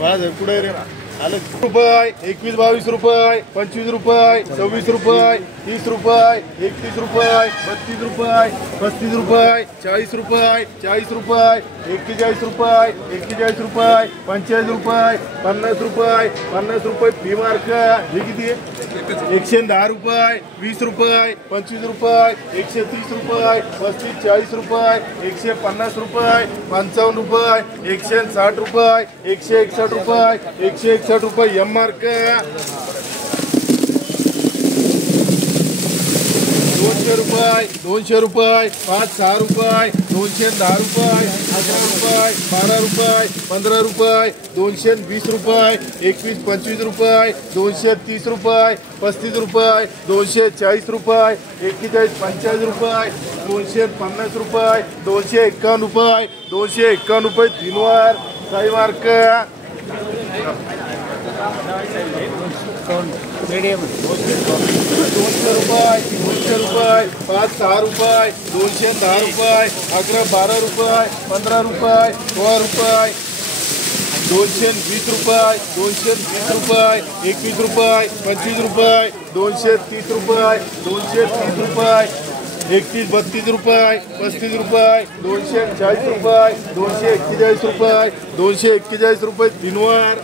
माझं कुठे रे आलं रुपये 21-22 रुपये 25 रुपये 26 रुपये 30 रुपये 31 रुपये 32 रुपये 35 रुपये 40 रुपये 40 रुपये 41 रुपये 41 रुपये 45 रुपये 50 रुपये 50 रुपये फी मार्क हे किती आहे 110 रुपये 20 रुपये 25 रुपये 130 रुपये 35 40 रुपये 150 रुपये 55 रुपये 160 रुपये 161 रुपये 161 रुपये एम मार्क 200 रुपये 200 रुपये 5-6 रुपये 210 रुपये 11 रुपये 12 रुपये 15 रुपये 220 रुपये 21-25 रुपये 230 रुपये 35 रुपये 240 रुपये 41-45 रुपये 250 रुपये 251 रुपये 251 रुपये 3 वार सही मार्क मीडियम 200 रुपये 5-6 रुपये 210 रुपये 11-12 रुपये 15 रुपये 16 रुपये 220 रुपये 220 रुपये 21 रुपये 25 रुपये 230 रुपये 230 रुपये 31-32 रुपये 35 रुपये 240 रुपये 241 रुपये 241 रुपये 3 वार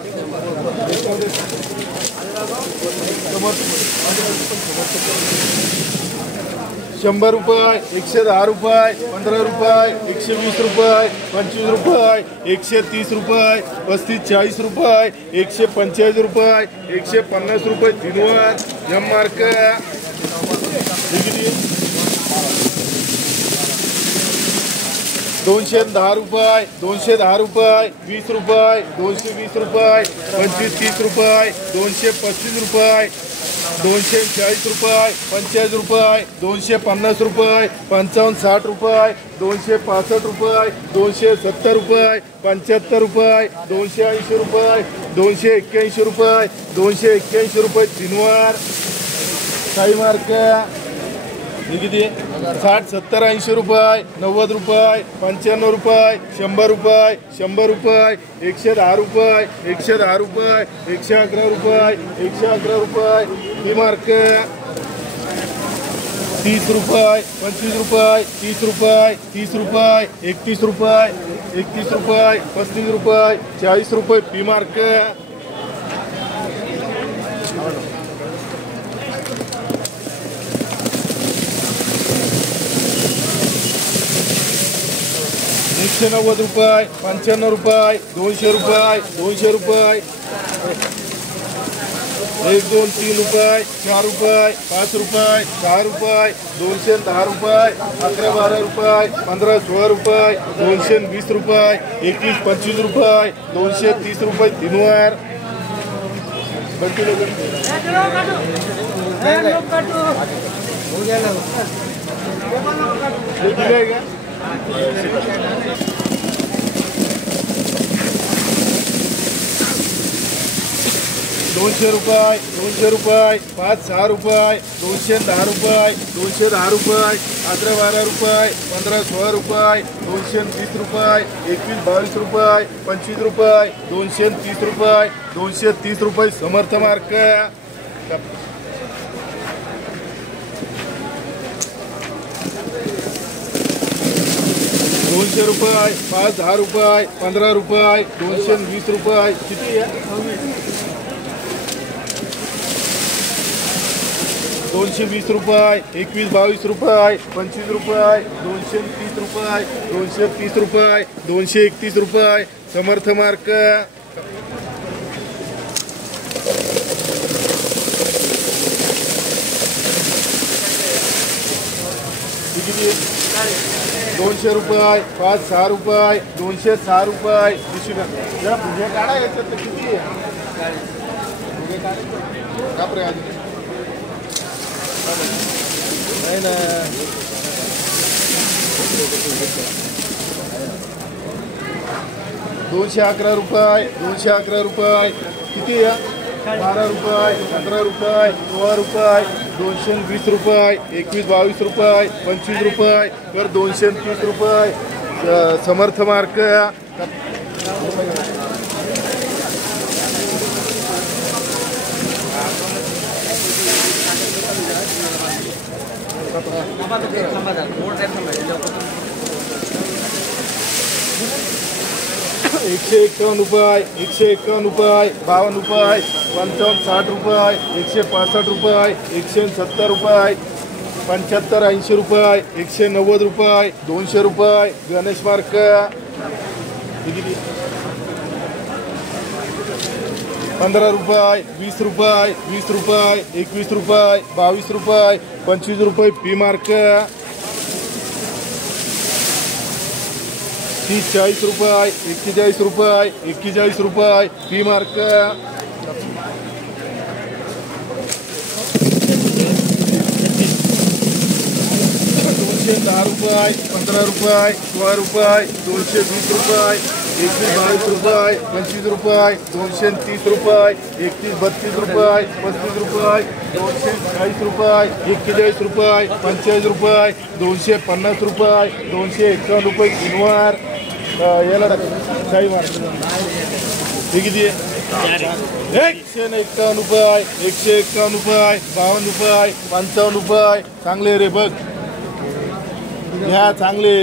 100 रुपये 110 रुपये 15 रुपये 120 रुपये 25 रुपये 130 रुपये 35-40 रुपये 145 रुपये 150 रुपये 3 वार एम मार्क 210 रुपये 210 रुपये 20 रुपये 220 रुपये 25-30 रुपये 235 रुपये 240 रुपये 50 रुपये 250 रुपये 55-60 रुपये 265 रुपये 270 रुपये 75 रुपये 280 रुपये 281 रुपये 281 रुपये 3 वार सही मार्क किती 60-70-80 रुपये 90 रुपये 95 रुपये 100 रुपये 100 रुपये 110 रुपये 110 रुपये 111 रुपये 111 रुपये फी मार्क 30 रुपये 25 रुपये 30 रुपये 30 रुपये 31 रुपये 31 रुपये 35 रुपये 40 रुपये फी मार्क 190 रुपये 95 रुपये 200 रुपये 200 रुपये 1 2 3 रुपये 4 रुपये 5 रुपये 6 रुपये 210 रुपये 11-12 रुपये 15-16 रुपये 220 रुपये 21-25 रुपये 230 रुपये 3 वार दोनशे रुपये 5-6 रुपये 210 रुपये 210 रुपये 11-12 रुपये 15-16 रुपये 220 रुपये 21-22 रुपये 25 रुपये 230 रुपये 230 रुपये समर्थ मार्क 200 रुपये 5-10 रुपये 15 रुपये 220 रुपये किती आहे 220 रुपये 21-22 रुपये 25 रुपये 230 रुपये 230 रुपये 231 रुपये समर्थ मार्क 200 रुपये 5-6 रुपये 206 रुपये भुजे काढा याच्यात तर किती आहे भुजे काढ नाही ना 211 रुपये 211 रुपये किती या 12 रुपये 15 रुपये 16 रुपये 220 रुपये 21 22 रुपये 25 रुपये वर 230 रुपये समर्थ मार्क एकशे 51 रुपये 151 रुपये 52 रुपये 55 60 रुपये 165 रुपये 170 रुपये 75 80 रुपये 190 रुपये 200 रुपये गणेश मार्क 15 रुपये 20 रुपये 20 रुपये 21 रुपये 22 रुपये 25 रुपये पी मार्क 30 40 रुपये 41 रुपये 41 रुपये पी मार्क 210 रुपये 15 रुपये 16 रुपये 220 रुपये 21 22 रुपये 25 रुपये 230 रुपये 31 32 रुपये 35 रुपये 240 रुपये 41 रुपये 45 रुपये 250 रुपये 251 रुपये किनवार याला काही मार्क हे किती आहे 151 रुपये 151 रुपये 52 रुपये 55 रुपये चांगले रे बघ ह्या चांगले